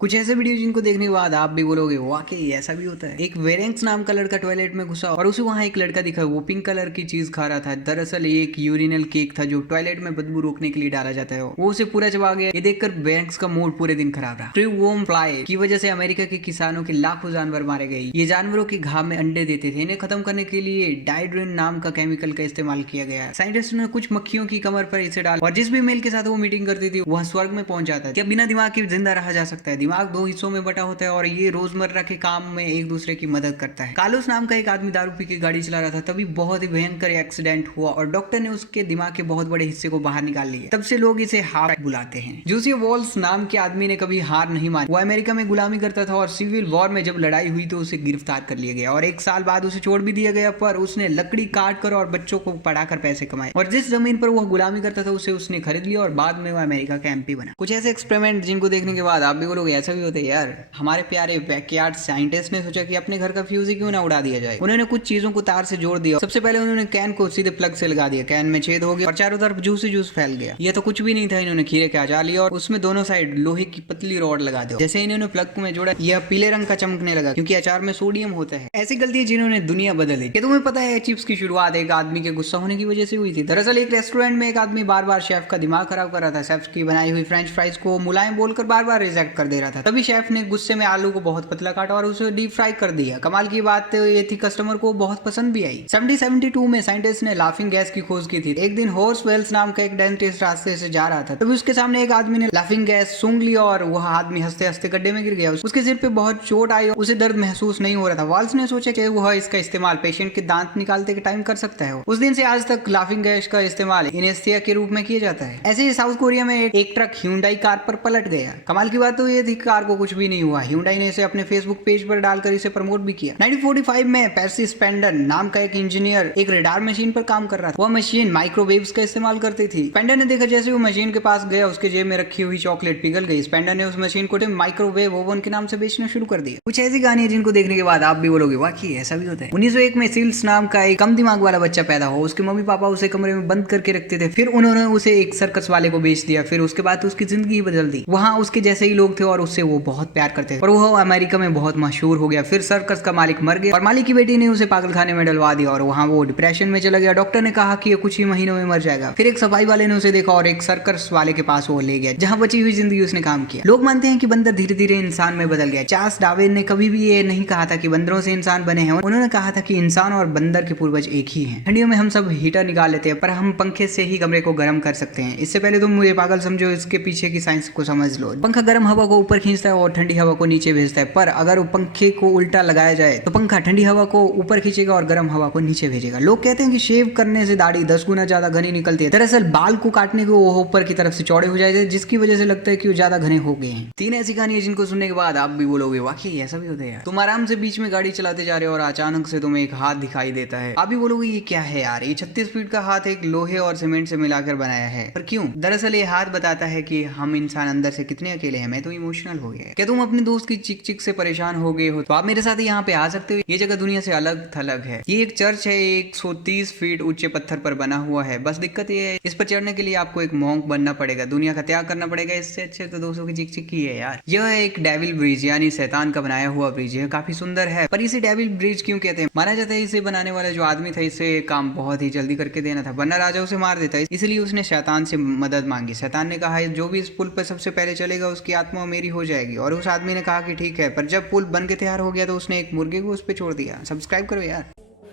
कुछ ऐसे वीडियो जिनको देखने के बाद आप भी बोलोगे वाकई ऐसा भी होता है। एक वेरेंक्स नाम का लड़का टॉयलेट में घुसा और उसे वहां एक लड़का दिखा, वो पिंक कलर की चीज खा रहा था। दरअसल ये एक यूरिनल केक था जो टॉयलेट में बदबू रोकने के लिए डाला जाता है। वो उसे पूरा चबा गया। ये देखकर वेरेंक्स का मूड पूरे दिन खराब रहा। ट्रू वोम फ्लाई की वजह से अमेरिका के किसानों के लाखों जानवर मारे गए। ये जानवरों के घाव में अंडे देते थे। इन्हें खत्म करने के लिए डाइड्रिन नाम का केमिकल का इस्तेमाल किया गया। साइंटिस्ट ने कुछ मक्खियों की कमर पर इसे डाला और जिस भी मेल के साथ वो मीटिंग करती थी वह स्वर्ग में पहुंच जाता है। क्या बिना दिमाग के जिंदा रहा जा सकता है? दिमाग दो हिस्सों में बटा होता है और ये रोजमर्रा के काम में एक दूसरे की मदद करता है। कालूस नाम का एक आदमी दारू पी के गाड़ी चला रहा था, तभी बहुत ही भयंकर एक्सीडेंट हुआ और डॉक्टर ने उसके दिमाग के बहुत बड़े हिस्से को बाहर निकाल लिया। तब से लोग इसे हार्ट बुलाते हैं। जूसी वॉल्स नाम के आदमी ने कभी हार नहीं मानी। वो अमेरिका में गुलामी करता था और सिविल वॉर में जब लड़ाई हुई तो उसे गिरफ्तार कर लिया गया और एक साल बाद उसे छोड़ भी दिया गया। पर उसने लकड़ी काट कर और बच्चों को पढ़ाकर पैसे कमाए और जिस जमीन पर वह गुलामी करता था उसे उसने खरीद लिया और बाद में वह अमेरिका का एमपी बना। कुछ ऐसे एक्सपेरिमेंट जिनको देखने के बाद आप भी बोलोगे ऐसा भी होता है यार। हमारे प्यारे बैकयार्ड साइंटिस्ट ने सोचा कि अपने घर का फ्यूज ही क्यों ना उड़ा दिया जाए। उन्होंने कुछ चीजों को तार से जोड़ दिया। सबसे पहले उन्होंने कैन को सीधे प्लग से लगा दिया। कैन में छेद हो गया और चारों तरफ जूस ही जूस फैल गया। यह तो कुछ भी नहीं था। इन्होंने खीरे का अचार लिया और उसमें दोनों साइड लोहे की पतली रॉड लगा दी। जैसे इन्होंने प्लग में जोड़ा यह पीले रंग का चमकने लगा क्योंकि अचार में सोडियम होता है। ऐसी गलती जिन्होंने दुनिया बदल दी। तुम्हें पता है चिप्स की शुरुआत एक आदमी के गुस्सा होने की वजह से हुई थी। दरअसल एक रेस्टोरेंट में एक आदमी बार बार शेफ का दिमाग खराब कर रहा था। शेफ की बनाई हुई फ्रेंच फ्राइज को मुलायम बोलकर बार बार रिजेक्ट कर दे रहा था। तभी शेफ ने गुस्से में आलू को बहुत पतला काटा और उसे डीप फ्राई कर दिया। कमाल की बात ये थी कस्टमर को बहुत पसंद भी आई। 1772 में साइंटिस्ट ने लाफिंग गैस की खोज की थी। एक दिन हॉर्स वेल्स नाम का एक डेंटिस्ट रास्ते से जा रहा था, तभी उसके सामने एक आदमी ने लाफिंग गैस सूंघ लिया और वह आदमी हंसते हंसते गड्ढे में गिर गया। उसके सिर पे बहुत चोट आई और उसे दर्द महसूस नहीं हो रहा था। वाल्स ने सोचा कि वह इसका इस्तेमाल पेशेंट के दांत निकालते के टाइम कर सकता है। उस दिन से आज तक लाफिंग गैस का इस्तेमाल एनेस्थीसिया के रूप में किया जाता है। ऐसे ही साउथ कोरिया में एक ट्रक ह्यूंडई कार पर पलट गया। कमाल की बात तो ये थी कार को कुछ भी नहीं हुआ। ह्यूंडई ने इसे अपने फेसबुक पेज पर डालकर इसे प्रमोट भी किया। 1945 में पर्सी स्पेंडर नाम का एक इंजीनियर एक रेडार मशीन पर काम कर रहा था। वह मशीन माइक्रोवेव्स का इस्तेमाल करती थी। स्पेंडर ने देखा जैसे वो मशीन के पास गया उसके जेब में रखी हुई चॉकलेट पिघल गई। स्पेंडर ने उस मशीन को माइक्रोवेव ओवन के नाम से बेचना शुरू कर दिया। कुछ ऐसी कहानी है जिनको देखने के बाद आप भी बोलोगे वाकई ऐसा भी होता है। 1901 में सिल्स नाम का एक कम दिमाग वाला बच्चा पैदा हुआ। उसके मम्मी पापा उसे कमरे में बंद करके रखते थे। फिर उन्होंने उसे एक सर्कस वाले को बेच दिया। फिर उसके बाद उसकी जिंदगी ही बदल दी। वहाँ उसके जैसे ही लोग थे और उससे वो बहुत प्यार करते थे और वह अमेरिका में बहुत मशहूर हो गया। फिर सर्कस का मालिक मर गया और मालिक की बेटी ने उसे पागल खाने में डलवा दिया और वहाँ वो डिप्रेशन में चला गया। डॉक्टर ने कहा कि ये कुछ ही महीनों में मर जाएगा। फिर एक सफाई वाले ने उसे देखा और एक सर्कस वाले के पास वो ले गया जहाँ बची हुई जिंदगी उसने काम किया। लोग मानते हैं कि बंदर धीरे धीरे इंसान में बदल गया। चार्ल्स डार्विन ने कभी भी ये नहीं कहा था कि बंदरों से इंसान बने हैं। उन्होंने कहा था कि इंसान और बंदर के पूर्वज एक ही हैं। ठंडियों में हम सब हीटर निकाल लेते हैं पर हम पंखे से ही कमरे को गर्म कर सकते हैं। इससे पहले तुम मुझे पागल समझो, इसके पीछे की साइंस को समझ लो। पंखा गर्म हवा को ऊपर खींचता है और ठंडी हवा को नीचे भेजता है, पर अगर पंखे को उल्टा लगाया जाए तो पंखा ठंडी हवा को ऊपर खींचेगा और गर्म हवा को नीचे भेजेगा। लोग कहते हैं कि शेव करने से दाढ़ी 10 गुना ज्यादा घनी निकलती है। दरअसल बाल को काटने को वो ऊपर की तरफ से चौड़े हो जाते हैं जिसकी वजह से लगता है कि वो ज्यादा घने हो गए हैं। 3 ऐसी कहानी है जिनको सुनने के बाद आप भी बोलोगे वाकई ऐसा भी होता है यार। तुम आराम से बीच में गाड़ी चलाते जा रहे हो और अचानक से तुम्हें एक हाथ दिखाई देता है। आप भी बोलोगे ये क्या है यार। ये 36 फीट का हाथ एक लोहे और सीमेंट से मिलाकर बनाया है। पर क्यों? दरअसल ये हाथ बताता है कि हम इंसान अंदर से कितने अकेले हैं। मैं तो इमोशनल हो गया। क्या तुम अपने दोस्त की चिक चिक से परेशान हो गए हो तो आप मेरे साथ यहाँ पे आ सकते हो। ये जगह दुनिया से अलग थलग है। ये एक चर्च है, 130 फीट ऊंचे पत्थर पर बना हुआ है। बस दिक्कत ये है इस पर चढ़ने के लिए आपको एक मॉन्क बनना पड़ेगा, दुनिया का त्याग करना पड़ेगा। इससे अच्छे तो दोस्तों की चिक चिक ही है यार। यह एक डेविल ब्रिज यानी शैतान का बनाया हुआ ब्रिज है। काफी सुंदर है पर इसे डेविल ब्रिज क्यों कहते हैं? माना जाता है इसे बनाने वाला जो आदमी था इसे काम बहुत ही जल्दी करके देना था वरना राजा उसे मार देता है। इसलिए उसने शैतान से मदद मांगी। शैतान ने कहा जो भी इस पुल पर सबसे पहले चलेगा उसकी आत्मा मेरी हो जाएगी और उस आदमी ने कहा कि ठीक है। पर जब पुल बन के तैयार हो गया तो उसने एक मुर्गे को उस पर छोड़ दिया। सब्सक्राइब करो यार।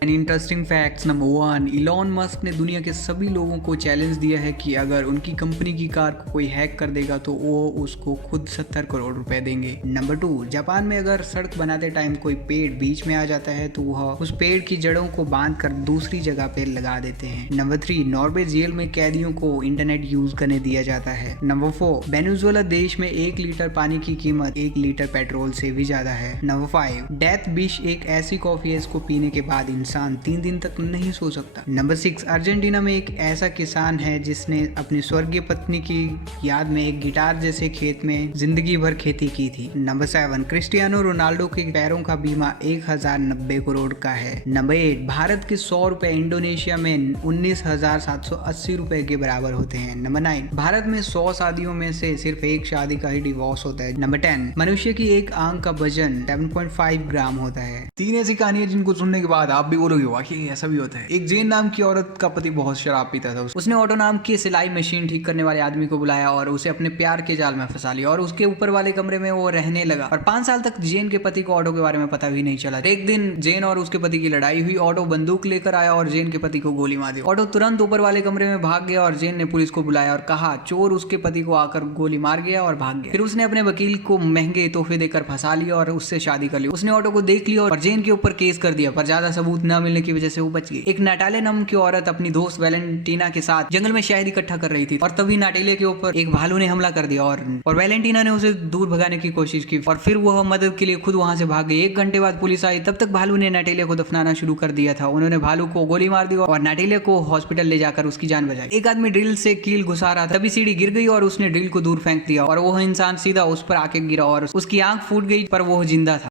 Interesting facts number 1, Elon Musk ने दुनिया के सभी लोगों को चैलेंज दिया है कि अगर उनकी कंपनी की कार को कोई हैक कर देगा तो वो उसको खुद 70 करोड़ रुपए देंगे। नंबर 2, जापान में अगर सड़क बनाते टाइम कोई पेड़ बीच में आ जाता है तो वह उस पेड़ की जड़ों को बांध कर दूसरी जगह पे लगा देते हैं। नंबर 3, नॉर्वे जेल में कैदियों को इंटरनेट यूज करने दिया जाता है। नंबर 4, वेनेजुएला देश में 1 लीटर पानी की कीमत 1 लीटर पेट्रोल से भी ज्यादा है। नंबर 5, डेथ विश एक ऐसी कॉफी है इसको पीने के बाद इंसान 3 दिन तक नहीं सो सकता। नंबर 6, अर्जेंटीना में एक ऐसा किसान है जिसने अपनी स्वर्गीय पत्नी की याद में एक गिटार जैसे खेत में जिंदगी भर खेती की थी। नंबर 7, क्रिस्टियानो रोनाल्डो के पैरों का बीमा 1090 करोड़ का है। नंबर 8, भारत के 100 रुपए इंडोनेशिया में 19,780 रुपए के बराबर होते हैं। नंबर 9, भारत में 100 शादियों में से सिर्फ एक शादी का ही डिवोर्स होता है। नंबर 10, मनुष्य की एक आंख का वजन 7.5 ग्राम होता है। 3 ऐसी कहानियां जिनको सुनने के बाद आप भी बोलोगे वाकई ऐसा भी होता है। एक जैन नाम की औरत का पति बहुत शराब पीता था। उसने ऑटो नाम की सिलाई मशीन ठीक करने वाले आदमी को बुलाया और उसे अपने प्यार के जाल में फंसा लिया और उसके ऊपर वाले कमरे में वो रहने लगा और 5 साल तक जैन के पति को ऑटो के बारे में पता भी नहीं चला। एक दिन जैन और उसके पति की लड़ाई हुई। ऑटो बंदूक लेकर आया और जैन के पति को गोली मार दी। ऑटो तुरंत ऊपर वाले कमरे में भाग गया और जैन ने पुलिस को बुलाया और कहा चोर उसके पति को आकर गोली मार गया और भाग गया। फिर उसने अपने वकील को महंगे तोहफे देकर फंसा लिया और उससे शादी कर ली। उसने ऑटो को देख लिया और जैन के ऊपर केस कर दिया, पर ज्यादा सबूत न मिलने की वजह से वो बच गई। एक नाटाले नाम की औरत अपनी दोस्त वैलेंटीना के साथ जंगल में शहद इकट्ठा कर रही थी और तभी नाटेले के ऊपर एक भालू ने हमला कर दिया और वैलेंटीना ने उसे दूर भगाने की कोशिश की और फिर वह मदद के लिए खुद वहां से भाग गई। 1 घंटे बाद पुलिस आई, तब तक भालू ने नाटेले को दफनाना शुरू कर दिया था। उन्होंने भालू को गोली मार दी और नाटेले को हॉस्पिटल ले जाकर उसकी जान बचाई। एक आदमी ड्रिल से कील घुसा रहा था, तभी सीढ़ी गिर गई और उसने ड्रिल को दूर फेंक दिया और वह इंसान सीधा उस पर आके गिरा और उसकी आंख फूट गई, पर वो जिंदा था।